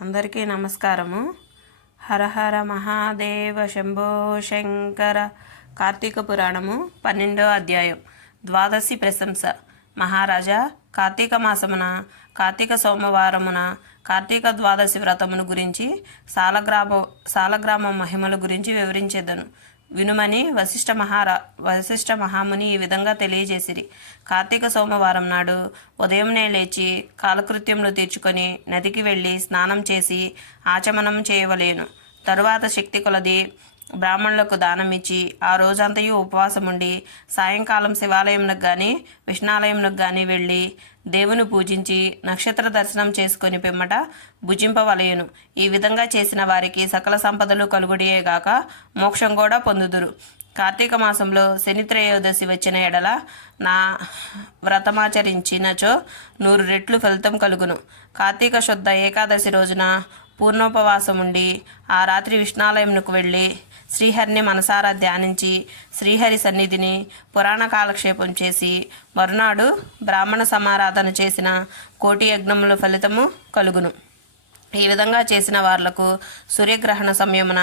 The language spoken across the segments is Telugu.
అందరికీ నమస్కారము. హర హర మహాదేవ శంభో శంకర. కార్తీక పురాణము 12వ అధ్యాయం. ద్వాదశి ప్రశంస. మహారాజా, కార్తీక మాసమున కార్తీక సోమవారమున కార్తీక ద్వాదశి వ్రతమును గురించి సాలగ్రామ మహిమల గురించి వివరించేదను వినుమని వశిష్ఠ మహాముని ఈ విధంగా తెలియజేసిరి. కార్తీక సోమవారం నాడు ఉదయంనే లేచి కాలకృత్యములు తీర్చుకొని నదికి వెళ్ళి స్నానం చేసి ఆచమనం చేయవలేను. తరువాత శక్తి కొలది బ్రాహ్మణులకు దానమిచ్చి ఆ రోజంతయు ఉపవాసముండి సాయంకాలం శివాలయంకు కానీ విష్ణాలయంకు కానీ వెళ్ళి దేవుని పూజించి నక్షత్ర దర్శనం చేసుకొని పిమ్మట భుజింపవలయను. ఈ విధంగా చేసిన వారికి సకల సంపదలు కలుగుడియేగాక మోక్షం కూడా పొందుదురు. కార్తీక మాసంలో శని త్రయోదశి వచ్చిన ఎడల నా వ్రతమాచరించినచో 100 రెట్లు ఫలితం కలుగును. కార్తీక శుద్ధ ఏకాదశి రోజున పూర్ణోపవాసముండి ఆ రాత్రి విష్ణాలయంకు వెళ్ళి శ్రీహరిని మనసారా ధ్యానించి శ్రీహరి సన్నిధిని పురాణ కాలక్షేపం చేసి మరునాడు బ్రాహ్మణ సమారాధన చేసిన 1,000,000 యజ్ఞముల ఫలితము కలుగును. ఈ విధంగా చేసిన వార్లకు సూర్యగ్రహణ సమయమున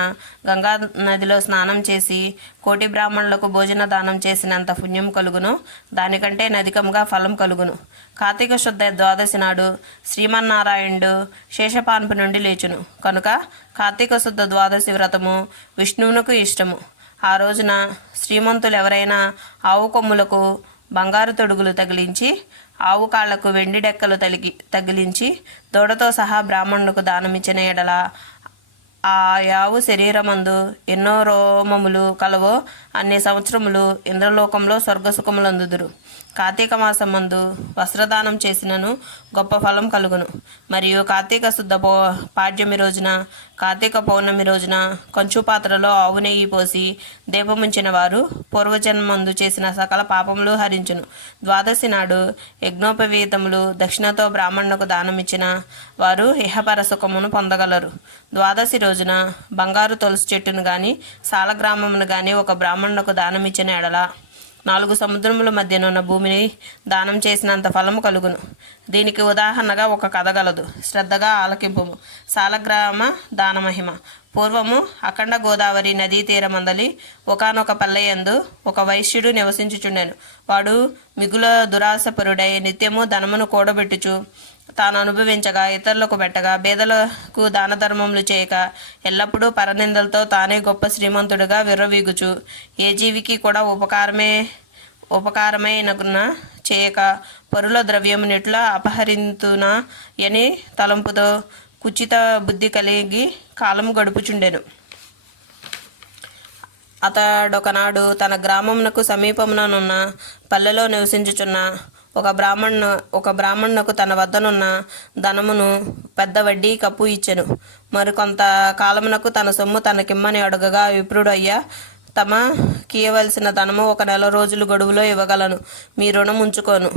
గంగా నదిలో స్నానం చేసి 1,000,000 బ్రాహ్మణులకు భోజన దానం చేసినంత పుణ్యం కలుగును. దానికంటే నధికముగా ఫలం కలుగును. కార్తీక శుద్ధ ద్వాదశి నాడు శ్రీమన్నారాయణుడు శేషపాన్పు నుండి లేచును కనుక కార్తీక శుద్ధ ద్వాదశి వ్రతము విష్ణువునకు ఇష్టము. ఆ రోజున శ్రీమంతులు ఎవరైనా ఆవు కొమ్ములకు బంగారు తొడుగులు తగిలించి ఆవు కాళ్లకు వెండి డెక్కలు తగిలించి దూడతో సహా బ్రాహ్మణులకు దానమిచ్చిన ఎడల ఆ ఆవు శరీరమందు ఎన్నో రోమములు కలవో అన్ని సంవత్సరములు ఇంద్రలోకంలో స్వర్గసుఖములందుదురు. కార్తీక మాసం మందు వస్త్రదానం చేసినను గొప్ప ఫలం కలుగును. మరియు కార్తీక శుద్ధ పాడ్యమి రోజున కార్తీక పౌర్ణమి రోజున కంచు పాత్రలో ఆవు నెయ్యి పోసి దీపముంచిన వారు పూర్వజన్మందు చేసిన సకల పాపములు హరించును. ద్వాదశి నాడు యజ్ఞోపవీతములు దక్షిణతో బ్రాహ్మణులకు దానమిచ్చిన వారు ఇహపర సుఖమును పొందగలరు. ద్వాదశి రోజున బంగారు తులసి చెట్టును గాని సాలగ్రామమును గాని ఒక బ్రాహ్మణులకు దానమిచ్చిన ఎడల 4 సముద్రముల మధ్యనున్న భూమిని దానం చేసినంత ఫలము కలుగును. దీనికి ఉదాహరణగా ఒక కథ గలదు, శ్రద్ధగా ఆలకింపుము. సాలగ్రామ దానమహిమ. పూర్వము అఖండ గోదావరి నదీ తీరమందలి ఒకనొక పల్లెయందు ఒక వైశ్యుడు నివసించుచుండెను. వాడు మిగుల దురాశపరుడై నిత్యము ధనమును కూడబెట్టుచు తాను అనుభవించగా ఇతరులకు పెట్టగా పేదలకు దాన ధర్మములు చేయక ఎల్లప్పుడూ పరనిందలతో తానే గొప్ప శ్రీమంతుడిగా విర్రవీగుచు ఏ జీవికి కూడా ఉపకారమైనగున చేయక పరుల ద్రవ్యమునిట్లా అపహరింతునా అని తలంపుతో కుచిత బుద్ధి కలిగి కాలము గడుపుచుండెను. అతడొకనాడు తన గ్రామమునకు సమీపముననున్న పల్లెలో నివసించుచున్న ఒక బ్రాహ్మణునకు తన వద్దనున్న ధనమును పెద్ద వడ్డీ కప్పు ఇచ్చెను. మరికొంత కాలమునకు తన సొమ్ము తనకిమ్మని అడుగగా విప్రుడు, అయ్యా, తమ కీయవలసిన ధనము 1 నెల రోజులు గడువులో ఇవ్వగలను. మీ రుణం ఉంచుకోను.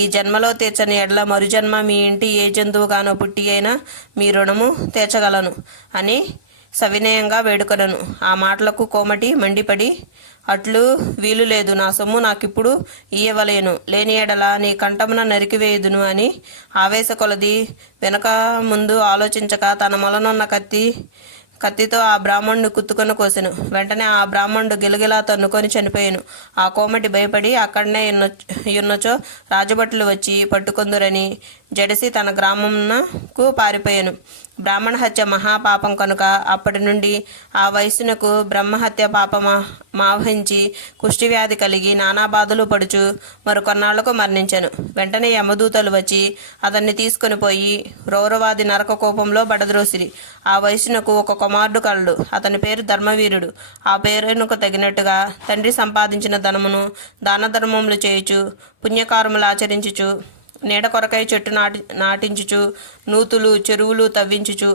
ఈ జన్మలో తీర్చని ఎడల మరుజన్మ మీ ఇంటి ఏ జంతువుగానో పుట్టి అయినా మీ రుణము తీర్చగలను అని సవినయంగా వేడుకొనెను. ఆ మాటలకు కోమటి మండిపడి, అట్లు వీలు లేదు, నా సొమ్ము నాకిప్పుడు ఇయ్యవలేను, లేని ఎడల నీ కంఠమున నరికివేయుదును అని ఆవేశ కొలది వెనక ముందు ఆలోచించక తన మొలనున్న కత్తితో ఆ బ్రాహ్మణుడు కుత్తుకొని కోసెను. వెంటనే ఆ బ్రాహ్మణుడు గిలగిలా తన్నుకొని చనిపోయాను. ఆ కోమటి భయపడి అక్కడనే ఉన్నచో రాజభటులు వచ్చి పట్టుకొందురని జడిసి తన గ్రామమునకు పారిపోయాను. బ్రాహ్మణ హత్య మహాపాపం కనుక అప్పటి నుండి ఆ వయస్సునకు బ్రహ్మహత్య మావహించి కుష్ఠవ్యాధి కలిగి నానా బాధలు పడుచు మరికొన్నాళ్లకు మరణించాను. వెంటనే యమదూతలు వచ్చి అతన్ని తీసుకొని పోయి రౌరవాది నరక కోపంలో బడద్రోసిరి. ఆ వయస్సునకు ఒక కుమారుడు కలడు. అతని పేరు ధర్మవీరుడు. ఆ పేరునకు తగినట్టుగా తండ్రి సంపాదించిన ధనమును దాన ధర్మములు చేయుచు పుణ్యకారములు ఆచరించుచు నీడ కొరకై చెట్టు నాటించుచు నూతులు చెరువులు తవ్వించుచు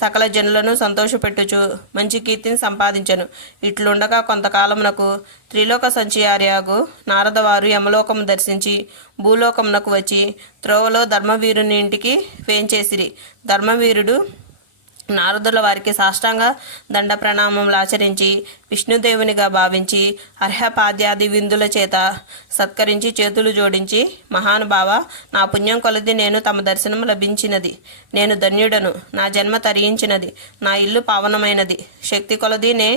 సకల జనులను సంతోషపెట్టుచు మంచి కీర్తిని సంపాదించను. ఇట్లుండగా కొంతకాలమునకు త్రిలోక సంచార్యగు నారదవారు యమలోకము దర్శించి భూలోకమునకు వచ్చి త్రోవలో ధర్మవీరుని ఇంటికి వేంచేసిరి. ధర్మవీరుడు నారదుల వారికి సాష్టాంగ దండ ప్రణామములు ఆచరించి విష్ణుదేవునిగా భావించి అర్హపాద్యాది విందుల చేత సత్కరించి చేతులు జోడించి, మహానుభావ, నా పుణ్యం కొలది నేను తమ దర్శనం లభించినది, నేను ధన్యుడను, నా జన్మ తరించినది, నా ఇల్లు పావనమైనది, శక్తి కొలది నే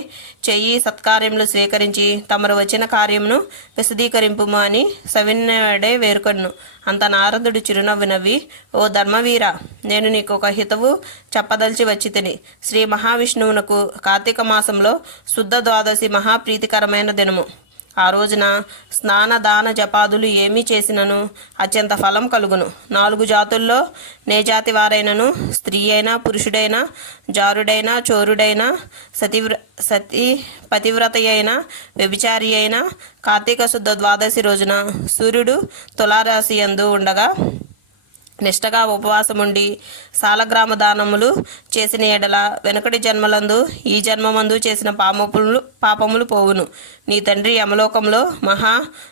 చెయ్యి సత్కార్యములు స్వీకరించి తమరు వచ్చిన కార్యమును విశదీకరింపుము అని సవినడే వేరుకొన్ను. అంత నారదుడు చిరునవ్వు నవ్వి, ఓ ధర్మవీర, నేను నీకు ఒక హితవు చెప్పదలిచి వచ్చి తిని. శ్రీ మహావిష్ణువునకు కార్తీక మాసంలో శుద్ధ ద్వాదశి మహాప్రీతికరమైన దినము. ఆ రోజున స్నాన దాన జపాదులు ఏమీ చేసినను అత్యంత ఫలం కలుగును. 4 జాతుల్లో నే జాతి వారైనను, స్త్రీ అయినా, పురుషుడైనా, జారుడైనా, చోరుడైనా, సతీ పతివ్రత అయినా, వ్యభిచారి అయినా, కార్తీక శుద్ధ ద్వాదశి రోజున సూర్యుడు తులారాశి యందు ఉండగా నిష్టగా ఉపవాసముండి సాలగ్రామ దానములు చేసిన ఎడల వెనుకటి జన్మలందు ఈ జన్మమందు చేసిన పాపములు పోవును. నీ తండ్రి యమలోకంలో మహా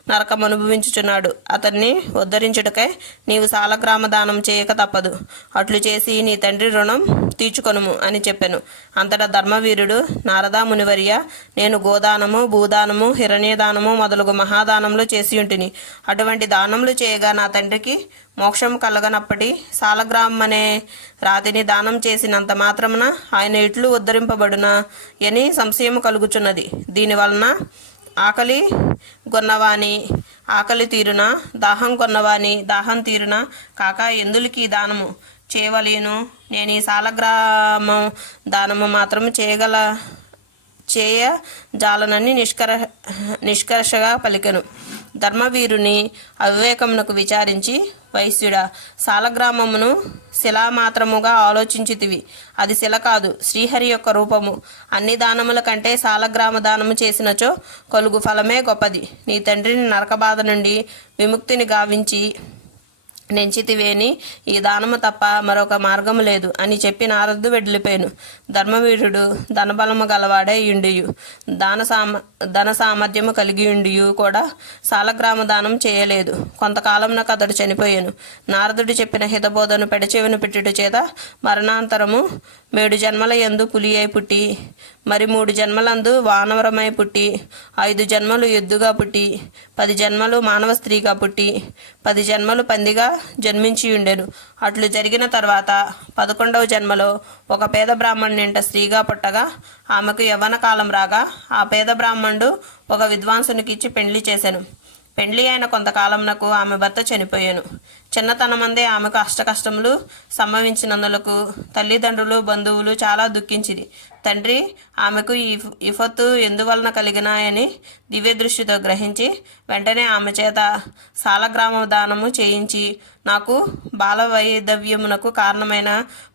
నరకం అనుభవించుచున్నాడు. అతన్ని ఉద్ధరించుటకై నీవు సాలగ్రామ దానం చేయక తప్పదు. అట్లు చేసి నీ తండ్రి రుణం తీర్చుకొనుము అని చెప్పెను. అంతటా ధర్మవీరుడు, నారదా మునివర్య, నేను గోదానము, భూదానము, హిరణ్యదానము మొదలగు మహాదానములు చేసి ఉంటిని. అటువంటి దానములు చేయగా నా తండ్రికి మోక్షం కలగనప్పటి సాలగ్రామం అనే రాతిని దానం చేసినంత మాత్రమున ఆయన ఇట్లు ఉద్ధరింపబడునా అని సంశయం కలుగుచున్నది. దీనివలన ఆకలి గొన్నవాని ఆకలి తీరున, దాహం కొన్నవాని దాహం తీరున కాక ఎందులకి దానము చేయవలేను. నేను ఈ సాలగ్రామం దానము మాత్రం చేయజాలనని నిష్కర్షగా పలికెను. ధర్మవీరుని అవివేకమునకు విచారించి, వైశ్యుడా, సాలగ్రామమును శిలా మాత్రముగా ఆలోచించితివి. అది శిల కాదు, శ్రీహరి యొక్క రూపము. అన్ని దానముల కంటే సాలగ్రామ దానము చేసినచో కలుగు ఫలమే గొప్పది. నీ తండ్రిని నరకబాధ నుండి విముక్తిని గావించి నెంచితివేని ఈ దానము తప్ప మరొక మార్గము లేదు అని చెప్పి నారదుడు వెళ్ళిపోయాను. ధర్మవీరుడు ధనబలము గలవాడే యుండియు, ధన సామర్థ్యము కలిగి ఉండియు కూడా సాలగ్రామ దానం చేయలేదు. కొంతకాలంనకు అతడు చనిపోయాను. నారదుడు చెప్పిన హితబోధను పెడచెవిన పెట్టుట చేత మరణాంతరము 7 జన్మల యందు పులి అయి పుట్టి, మరి 3 జన్మలందు వానవరమై పుట్టి, 5 జన్మలు ఎద్దుగా పుట్టి, 10 జన్మలు మానవ స్త్రీగా పుట్టి, 10 జన్మలు పందిగా జన్మించి ఉండెను. అట్లు జరిగిన తర్వాత 11వ జన్మలో ఒక పేద బ్రాహ్మణుని ఇంట స్త్రీగా పుట్టగా ఆమెకు యవ్వన కాలం రాగా ఆ పేద బ్రాహ్మణుడు ఒక విద్వాంసునికి ఇచ్చి పెండ్లి చేశాను. పెండ్లి అయిన కొంతకాలంనకు ఆమె భర్త చనిపోయాను. చిన్నతనమందే ఆమెకు అష్టకష్టములు సంభవించినందులకు తల్లిదండ్రులు, బంధువులు చాలా దుఃఖించిరి. తండ్రి ఆమెకు ఈ విపత్తు ఎందువలన కలిగినాయని దివ్య దృష్టితో గ్రహించి వెంటనే ఆమె చేత సాలగ్రామ దానము చేయించి నాకు బాలవైధవ్యమునకు కారణమైన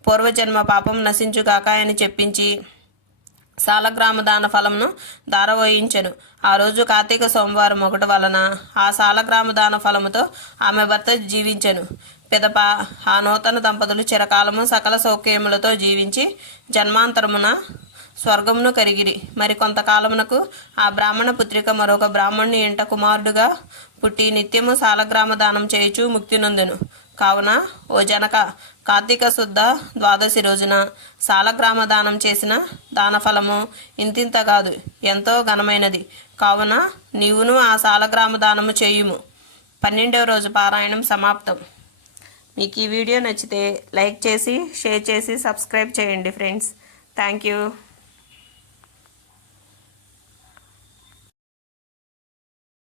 పూర్వజన్మ పాపం నశించుగాక అని చెప్పించి సాలగ్రామ దాన ఫలంను దారవోయించెను. ఆ రోజు కార్తీక సోమవారం ఒకటి వలన ఆ సాలగ్రామ దాన ఫలముతో ఆమె భర్త జీవించెను. పిదప ఆ నూతన దంపతులు చిరకాలము సకల సౌఖ్యములతో జీవించి జన్మాంతరమున స్వర్గమును కరిగిరి. మరి కొంతకాలమునకు ఆ బ్రాహ్మణ పుత్రిక మరొక బ్రాహ్మణుని ఇంట కుమారుడుగా పుట్టి నిత్యము సాలగ్రామ దానం చేయుచు ముక్తి నొందెను. కావున ఓ జనక, కార్తీక శుద్ధ ద్వాదశి రోజున సాలగ్రామ దానం చేసిన దానఫలము ఇంతింత కాదు, ఎంతో ఘనమైనది. కావున నీవును ఆ సాలగ్రామ దానము చేయుము. 12వ రోజు పారాయణం సమాప్తం. మీకు ఈ వీడియో నచ్చితే లైక్ చేసి, షేర్ చేసి, సబ్స్క్రైబ్ చేయండి ఫ్రెండ్స్. Thank you.